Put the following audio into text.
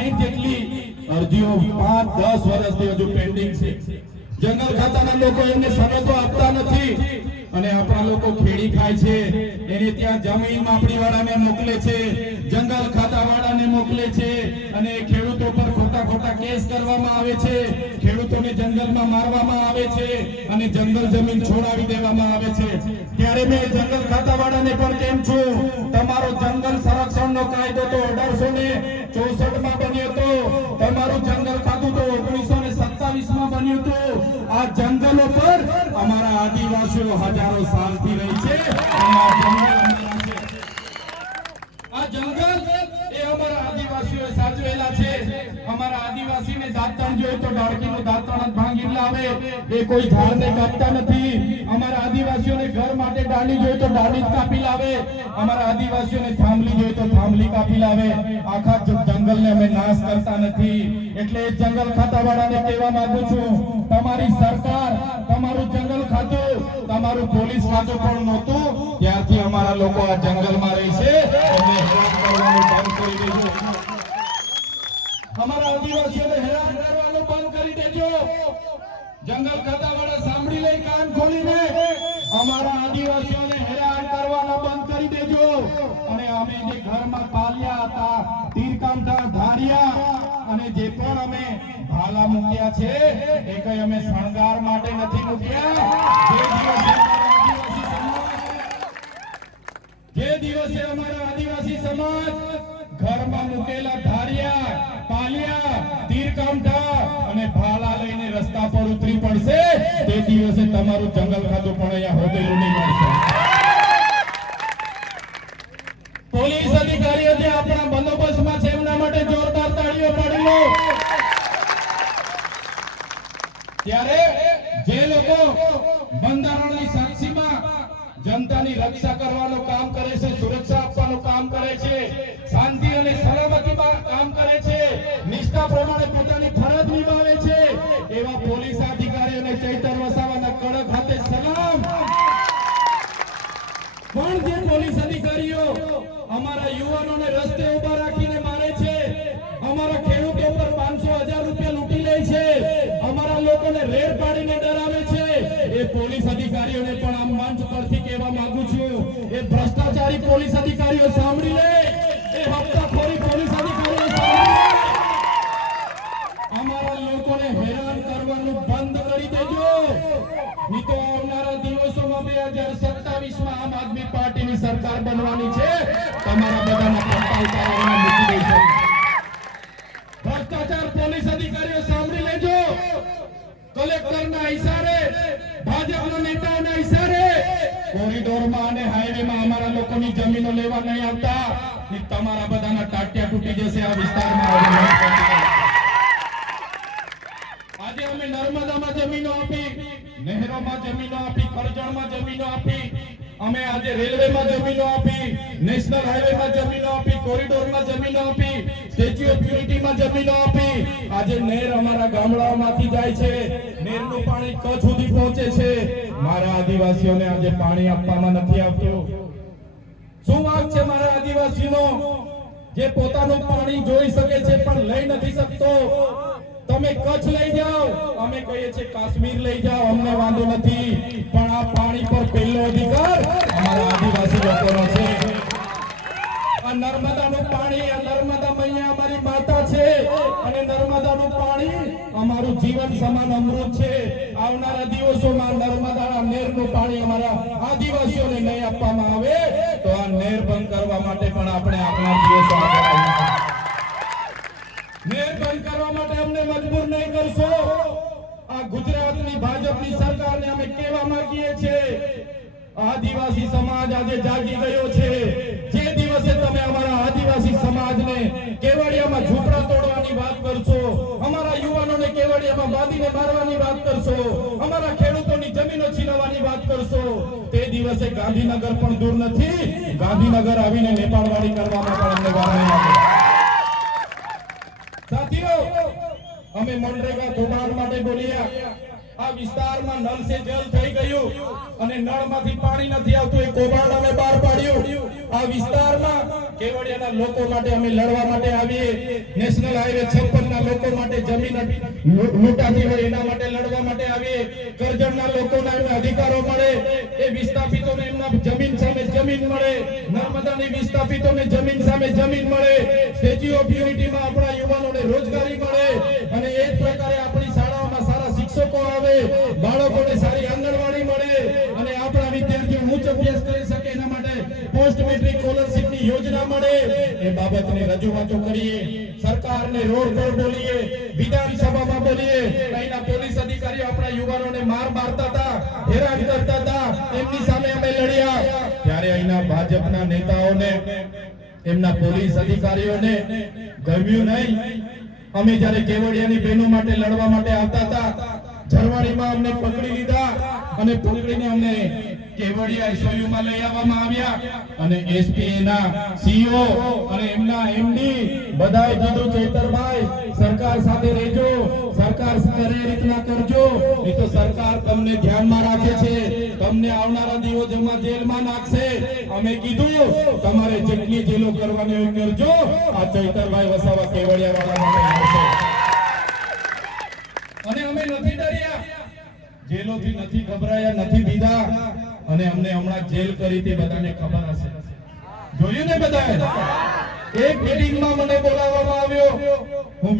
60 જેટલી અરજીઓ 5-10 વર્ષથી હજુ પેન્ડિંગ છે। જંગલ ખાતાના લોકો એમને સનદો આપતા નથી અને આપણા લોકો ખેડી ખાય છે। એને ત્યાં જમીન માપણી વાળાને મોકલે છે, જંગલ ખાતા વાળાને મોકલે છે અને ખેડૂતો પર ખોટા કેસ કરવામાં આવે છે, ખેડૂતોને જંગલમાં મારવામાં આવે છે અને જંગલ જમીન છોડાવી દેવામાં આવે છે। ત્યારે મેં જંગલ ખાતા વાળાને પણ કેમ છું, તમારો જંગલ સંરક્ષણનો કાયદો તો 1864 માં બન્યો હતો, તમારું જંગલ ખાતું તો 1927 માં બન્યું હતું। આ જંગલો પર અમારા આદિવાસીઓ હજારો સાલથી રહી છે। આ જંગલ એ અમારા આદિવાસીઓ સાચવેલા છે। અમારા આદિવાસીને દાંતણ જોઈએ તો ડાળકીનું દાંતણ જ ભાંગી લાવે, એ કોઈ ઝાડને કાપતા નથી। અમારા આદિવાસીઓને ઘર માટે ડાળી જોઈએ તો ડાળી જ કાપી લાવે, અમારા આદિવાસીઓને થાંભલી જોઈએ તો થાંભલી કાપી લાવે। આખા જંગલને અમે નાશ કરતા નથી। એટલે જંગલ ખાતાવાળાને કહેવા માંગુ છું, તમારી સરકાર, તમારું જંગલ ખાતું, તમારું પોલીસ ખાતું પણ નહોતું ત્યારથી અમારા લોકો આ જંગલમાં રહે છે। એમને હેરાન કરવાનું બંધ કરી દેજો, અમારા આદિવાસીઓને હેરાન કરવાનું બંધ કરી દેજો। જંગલ ખાતાવાળા સાંભળી લે કાન ખોલીને, અમારા આદિવાસીઓને હેરાન કરવાના બંધ કરી દેજો। અને અમે જે ઘરમાં પાલ્યા હતા, તીરકામઠા, ધારિયા અને જે પણ અમે ભાલા મૂક્યા છે એ કઈ અમે શણગાર માટે નથી મૂક્યા। જે દિવસે અમારા આદિવાસી સમાજ ઘરમાં મૂકેલા ધારિયા, પાલિયા, તીરકામઠા અને ભાલા લઈને રસ્તા પર ઉતરી પડશે, તે દિવસે તમારું જંગલ ખાતું પણ અહીંયા હોદેલું નહીં મળશે। પોલીસ અધિકારીઓ જે આપણા બંદોબસ્તમાં છે એમના માટે જોરદાર તાળીઓ પાડી લો। ત્યારે જે લોકો બંધારણની સાક્ષીમાં જનતાની રક્ષા કરવાનું કામ કરે છે, સુરક્ષા આપવાનું કામ કરે છે, શાંતિ અને સલામતીમાં કામ કરે છે, નિષ્ઠા પ્રમાણે પોતાની ફરજ નિભાવે છે, એવા પોલીસ અધિકારીઓને ચૈતર વસાવાના કડક હાથે સલામ। પણ જે પોલીસ અધિકારીઓ અમારા યુવાનોને રસ્તે ઉભા રાખીને મારે છે, અમારા ખેડૂતો પર 500,000 રૂપિયા લૂંટી લે છે, અમારા લોકોને રેડ પાડીને ડરાવે છે, એ પોલીસ અધિકારીઓને પણ આ મંચ પરથી કહેવા માંગુ છું, એ ભ્રષ્ટાચારી પોલીસ અધિકારીઓ સાંભળી લે, એ હપ્તાખોરી પોલીસ અધિકારીઓ સાંભળી લે, અમારા લોકોને હેરાન કરવાનું બંધ કરી દેજો। નહીં તો આવનારા દિવસોમાં 2027માં આમ આદમી પાર્ટીની સરકાર બનવાની છે, તમારા બધાના પટ્ટા ઉતારવાના મૂકી દઈશું। ભ્રષ્ટાચાર પોલીસ અધિકારીઓ સાંભળી લેજો, કલેક્ટરના ઈશારે, ભાજપના નેતાઓના ઈશારે કોરિડોરમાં અને હાઈવેમાં અમારા લોકોની જમીનો લેવા નહીં આવતા, તમારા બધાના ટાટિયા તૂટી જશે આ વિસ્તારમાં। આજે અમે નર્મદામાં જમીનો આપી, નહેરોમાં જમીનો આપી, કરજણમાં જમીનો આપી, અમે આજે રેલવેમાં જમીનો આપી, નેશનલ હાઈવેમાં જમીનો આપી, કોરિડોરમાં જમીનો આપી, સ્ટેચ્યુ ઓફ યુનિટીમાં જમીનો આપી। આજે નહેર અમારા ગામડાઓમાંથી જાય છે, નહેરનું પાણી કચ્છ સુધી પહોંચે છે, મારા આદિવાસીઓને આજે પાણી આપવામાં નથી આવતું। શું વાંક છે મારા આદિવાસીનો, જે પોતાનું પાણી જોઈ શકે છે પણ લઈ નથી શકતો? તમે કચ્છ લઈ જાઓ, અમે કહીએ છીએ કાશ્મીર લઈ જાઓ, અમને વાંધો નથી, પણ આ પાણી પર પહેલો અધિકાર અમારા આદિવાસી લોકોનો છે। આ નર્મદાનું પાણી, આ નર્મદા મૈયા અમારી માતા છે અને નર્મદાનું પાણી અમારું જીવન સમાન અમૃત છે। આવનારા દિવસોમાં નર્મદાના નહેરનું પાણી અમારા આદિવાસીઓને નહીં આપવામાં આવે તો આ નહેર બંધ કરવા માટે પણ આપણે આપણા દિવસો આગળ આવીશું। નહેર બંધ કરવા માટે અમને મજબૂર નહીં કરશો। આ ગુજરાતની ભાજપની સરકારને અમે કહેવા માંગીએ છીએ, આદિવાસી સમાજ આજે જાગી ગયો છે। જે દિવસે તમે અમારા આદિવાસી સમાજને કેવડિયામાં ઝૂંપડા તોડવાની વાત કરશો, અમારા યુવાનોને કેવડિયામાં બાંધીને મારવાની વાત કરશો, અમારા ખેડૂતોની જમીનો છીનવવાની વાત કરશો, તે દિવસે ગાંધીનગર પણ દૂર નથી, ગાંધીનગર આવીને નેપાળવાડી કરવામાં પણ અમને વાર નહીં લાગે। સાથીઓ, અમે મનરેગા ધોબાણ માટે બોલ્યા, આ વિસ્તારમાં નળ સે જલ થઈ ગયું અને નળમાંથી પાણી નથી આવતું, એ કૌભાંડ અમે બહાર પાડ્યું। આ વિસ્તારમાં કેવડિયાના લોકો માટે અમે લડવા માટે આવીએ. નેશનલ હાઈવે 56 ના લોકો માટે જમીન લૂંટાતી હોય એના માટે લડવા માટે આવીએ. કરજણના લોકોના એમને અધિકારો મળે, એ વિસ્થાપિતોને એમના જમીન સામે જમીન મળે, નર્મદાની વિસ્થાપિતોને જમીન સામે જમીન મળે, સ્ટેચ્યુ ઓફ યુનિટીમાં આપણા યુવાનોને રોજગારી મળે અને એ જ પ્રકારે આપણી શાળાઓમાં સારા શિક્ષકો આવે, બાળકોને સારી આંગણવાડી મળે અને આપણા વિદ્યાર્થીઓ ઉચ્ચ અભ્યાસ કરી શકે એના માટે પોસ્ટ મેટ્રિક સ્કોલરશિપની યોજના મળે. એ બાબતની રજૂઆતો કરીએ, સરકારને રોડ પર બોલીએ, વિધાનસભામાં બોલીએ. અહીંના પોલીસ અધિકારીઓ આપણા યુવાનોને મારતા હતા, હેરાન કરતા હતા, એમની સામે અમે લડ્યા. ત્યારે અહીંના ભાજપના નેતાઓને, એમના પોલીસ અધિકારીઓને ગમ્યું નહીં. અમે જ્યારે કેવડિયાની બહેનો માટે લડવા માટે આવતા હતા, ઝરવાણીમાં અમને પકડી લીધા અને પકડીને અમને કેવડિયા એસઓયુમાં લઈ આવવામાં આવ્યા અને એસપી ના સીઓ અને એમના એમડી બધાએ કીધું, ચૈતરભાઈ સરકાર સાથે રહેજો, સરકાર કરે રીતના કરજો, એ તો સરકાર તમને ધ્યાનમાં રાખે છે, તમને આવનારા દિવસોમાં જેલમાં નાખશે. અમે કીધું તમારે જેટલી જેલો કરવાની હોય કરજો, આ ચૈતરભાઈ વસાવા કેવડિયા વાળા આવશે. અને અમે નથી ડર્યા, જેલોથી નથી ગભરાયા, નથી બીધા અને અમને હમણાં જેલ કરી હતી, બધાને ખબર હશે, જોયું ને બધાએ. એક મીટિંગમાં મને બોલાવવામાં આવ્યો, હું